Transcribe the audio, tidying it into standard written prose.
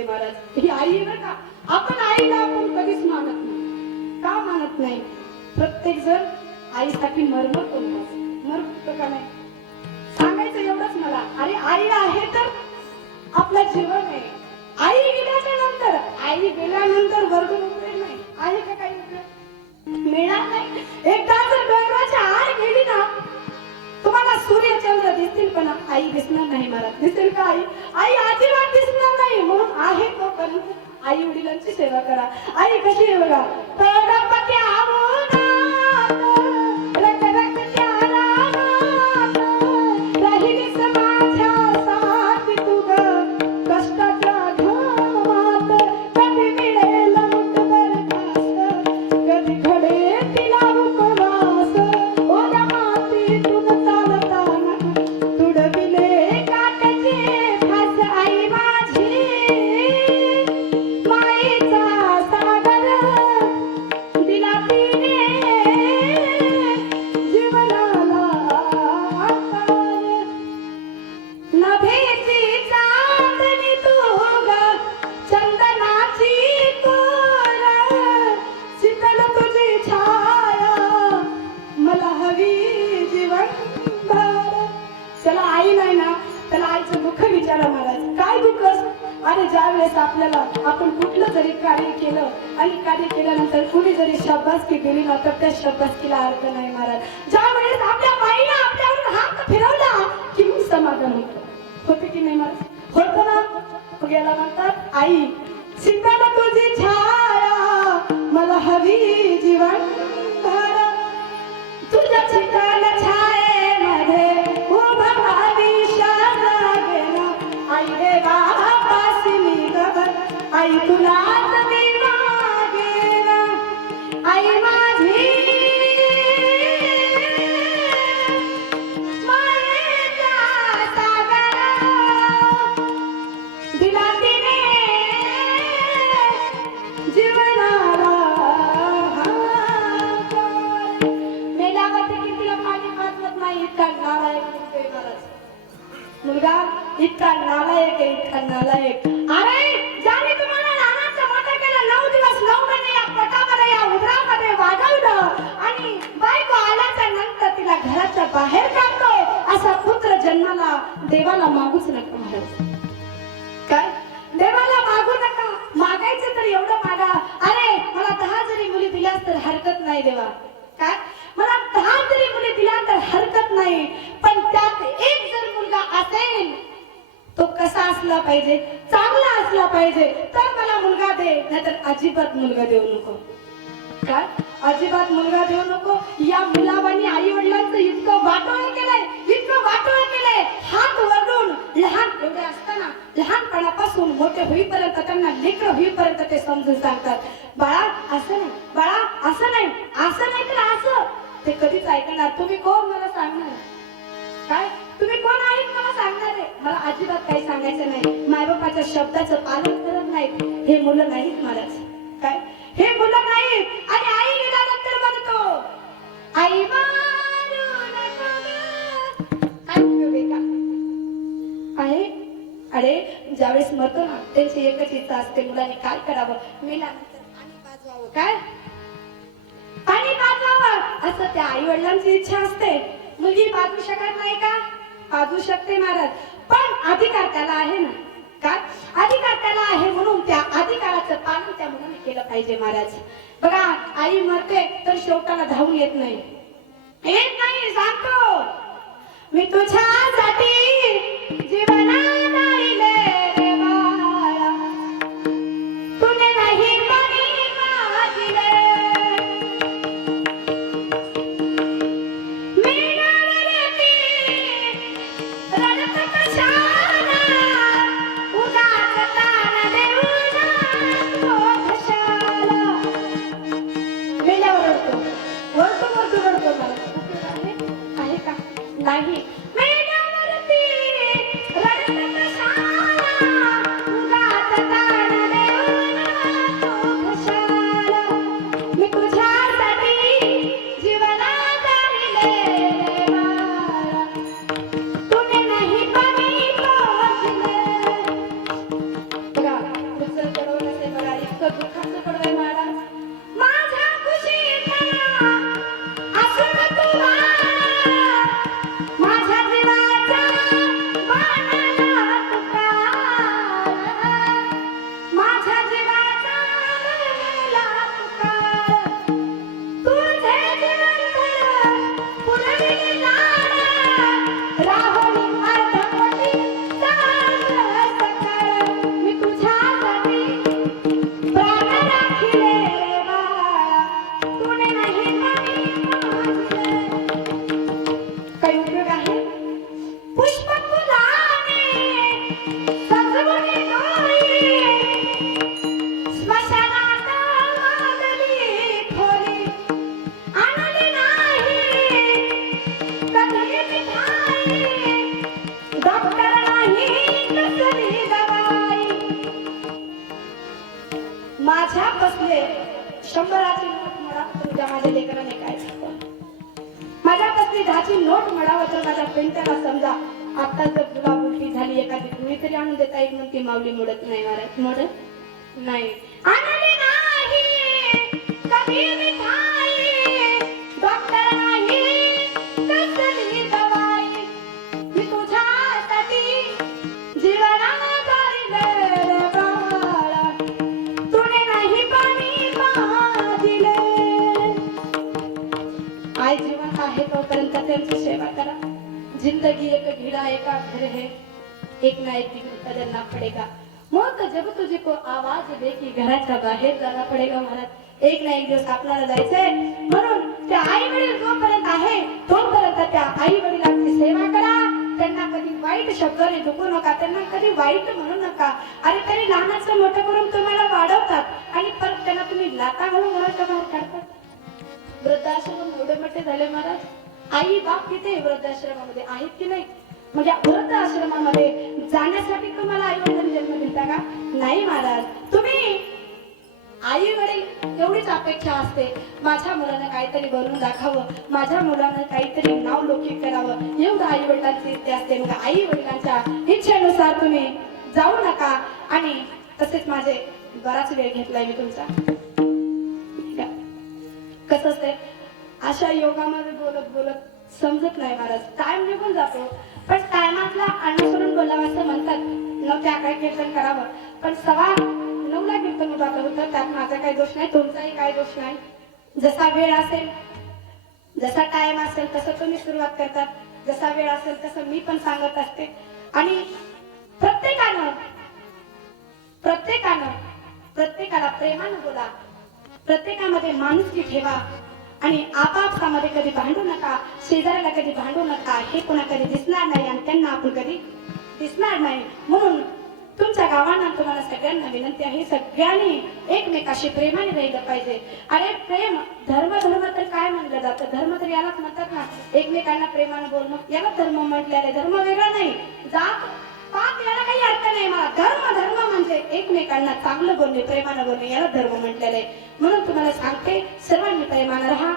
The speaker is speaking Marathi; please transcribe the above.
होते महाराज. ही आई आहे ना, आपण आईला आपण कधीच मानत नाही. का मानत नाही? प्रत्येक जण आईसाठी मरमरतो. मरतो का नाही सांगायचं एवढंच मला. अरे आई आहे तर आपलं जीवन आहे. आई गेल्याच्या नंतर, आई गेल्यानंतर वर्गून उपयोग नाही. आहे का काही उपयोग? मिळणार नाही. एकदा जर डोंगराच्या आड गेली ना, तुम्हाला सूर्य चंद्र दिसतील पण आई दिसणार नाही महाराज. दिसेल का आई? आई अजिबात दिसणार नाही. म्हणून आहे तो पण आई वडिलांची सेवा करा. आई कशी आहे बघा. आपल्याला आपण कुठलं जरी कार्य केलं आणि कार्य केल्यानंतर कुणी जरी शाबासकी दिली ना तर त्या शाबासकीला अर्थ नाही महाराज. ज्या वेळेस आपल्या बाईने आपल्यावर हात फिरवला की मग समाधान होते की नाही महाराज? होतं ना. मग याला म्हणतात आई सीताला तुझी छाया मला हवी जीवन धारा. तुझ्या चित्राला छायेमध्ये उभा आदिशा गेला. आई रे बापासी मी गगन आई तुला मी मागेला. आई माझी मायेचा सागर दिला तिने जीवनाला. मेल्यावरती तिला पाणी वाचवत नाही. इतका नालायक मुलगा, इतका नालायक आहे, इतका नालायक. अरे ज्याने तुम्हाला लहानाचं मोठं केलं, 9 दिवस 9 महिने या पोटामध्ये या उदरामध्ये वाढवलं आणि बायको आल्याच्या नंतर तिला घराच्या बाहेर काढतोय, असा पुत्र जन्माला देवाला मागूच नका महाराज. काय देवाला मागू नका. मागायचं तर एवढं मागा. अरे मला 10 जरी मुली दिल्यास तर हरकत नाही देवा. काय मला 10 जरी मुली दिल्या तर हरकत नाही, पण त्यात एक जर मुलगा असेल तो कसा असला पाहिजे? चांगला असला पाहिजे तर मला मुलगा दे, नाहीतर अजिबात मुलगा देऊ नको. काय अजिबात मुलगा देऊ नको. या मुलावानी आई वडिलांचं इतकं वाटोळ केलंय, इतकं वाटोळ केलंय. हात वरून लहान एवढे असताना लहानपणापासून मोठे होईपर्यंत त्यांना लेकरं होईपर्यंत ते समजून सांगतात, बाळा असं नाही, बाळा असं नाही, असं नाही तर असं. ते कधीच ऐकणार. तुम्ही कोण मला सांगणार? काय तुम्ही कोण आहेत मला सांगणार आहे? मला अजिबात काही सांगायचं नाही. मायबापाच्या शब्दाचं पालन करत नाहीत हे मुलं नाहीत महाराज. काय हे मुलं नाहीत. आणि आई गेल्यानंतर म्हणतो आई मारू नका ग. काय उपयोग आहे का? आहे अरे ज्यावेळेस मरतो ना त्यांची एकच इच्छा असते, मुलांनी काय करावं, मेल्यानंतर पाणी पाजवावं. काय पाणी पाजवावं असं त्या आई वडिलांची इच्छा असते. मुलगी पाजू शकत नाही का? पाजू शकते महाराज, पण अधिकार त्याला आहे ना. काय अधिकार त्याला आहे म्हणून त्या अधिकाराचं पालन त्या मुलाने केलं पाहिजे महाराज. बघा आई मरते तर शेवटाला धावून येत नाही. येत नाही. सांगतो मी तुझ्यासाठी जीवनाला दिले रे बाळा, तुने नाही पाणी मागिले. नाही मेल्यावरती बसले 100ची नोट म्हणा तुमच्या माझ्या लेकराने काय सांगू माझ्या कसली 10ची नोट म्हणावं तर माझ्या पेंटाला समजा आता जर तुला उलटी झाली एखादी कुणी तरी आणून देता एक म्हणते माऊली मोडत नाही महाराज मोडत नाही आनंद नाही कधी मिठाई डॉक्टर नाही कसली दवाई मी तुझ्यासाठी जीवना करील बाळा तुने नाही पाणी दिले आई जीवन आहे तोपर्यंत त्यांची सेवा करा जिंदगी एक घिरा एका घर है एक ना एक दिन बदलना पड़ेगा मौत जब तुझे को आवाज दे की घराच्या बाहेर जाना पड़ेगा महाराज एक ना एक दिवस आपल्याला जायचंय म्हणून त्या आई वडील जोपर्यंत आहे तोपर्यंत त्या आई वडिलांची सेवा करा त्यांना कधी वाईट शब्दाने दुखू नका त्यांना कधी वाईट म्हणू नका अरे तरी लहानाचं मोठं करून तुम्हाला वाढवतात आणि परत त्यांना तुम्ही लाता घालून घराच्या बाहेर काढतात वृद्धाश्रम एवढे मोठे झाले महाराज आई बाप किती वृद्धाश्रमामध्ये आहेत की नाही म्हणजे वृद्धाश्रमामध्ये जाण्यासाठी तुम्हाला आई वडिलांनी जन्म दिला का नाही महाराज तुम्ही आई वडील एवढीच अपेक्षा असते माझ्या मुलानं काहीतरी बनवून दाखवावं माझ्या मुलानं काहीतरी नाव लौकिक करावं एवढं आई वडिलांची इच्छा असते मग आई वडिलांच्या इच्छेनुसार तुम्ही जाऊ नका आणि तसेच माझे बराच वेळ घेतलाय मी तुमचा कसं असते अशा योगामध्ये बोलत बोलत समजत नाही महाराज टाइम निघून जातो पण टायमातला अनुसरून बोलावं असं म्हणतात न त्या काय कीर्तन करावं पण 9:15 कीर्तन उभारलं होतं त्यात माझा काही दोष नाही तुमचाही काही दोष नाही जसा वेळ असेल जसा टाइम असेल तसं तुम्ही सुरुवात करतात जसा वेळ असेल तसं मी पण सांगत असते आणि प्रत्येकाला प्रेमानं बोला प्रत्येकामध्ये माणुसकी ठेवा आणि आपापसामध्ये कधी भांडू नका शेजाऱ्याला कधी भांडू नका हे कोणा कधी दिसणार नाही आणि त्यांना आपण कधी दिसणार नाही म्हणून तुमच्या गावांना तुम्हाला सगळ्यांना विनंती आहे सगळ्यांनी एकमेकाशी प्रेमाने राहिलं पाहिजे अरे प्रेम धर्म तर काय म्हणलं जातं धर्म तर यालाच म्हणतात ना एकमेकांना प्रेमाने बोलणं याला धर्म म्हटलेलं धर्म वेगळा नाही जात पाप याला काही अर्थ नाही मला धर्म म्हणजे एकमेकांना चांगलं बोलणे प्रेमानं बोलणे याला धर्म म्हटलेलं आहे म्हणून तुम्हाला सांगते सर्वांनी प्रेमानं राहा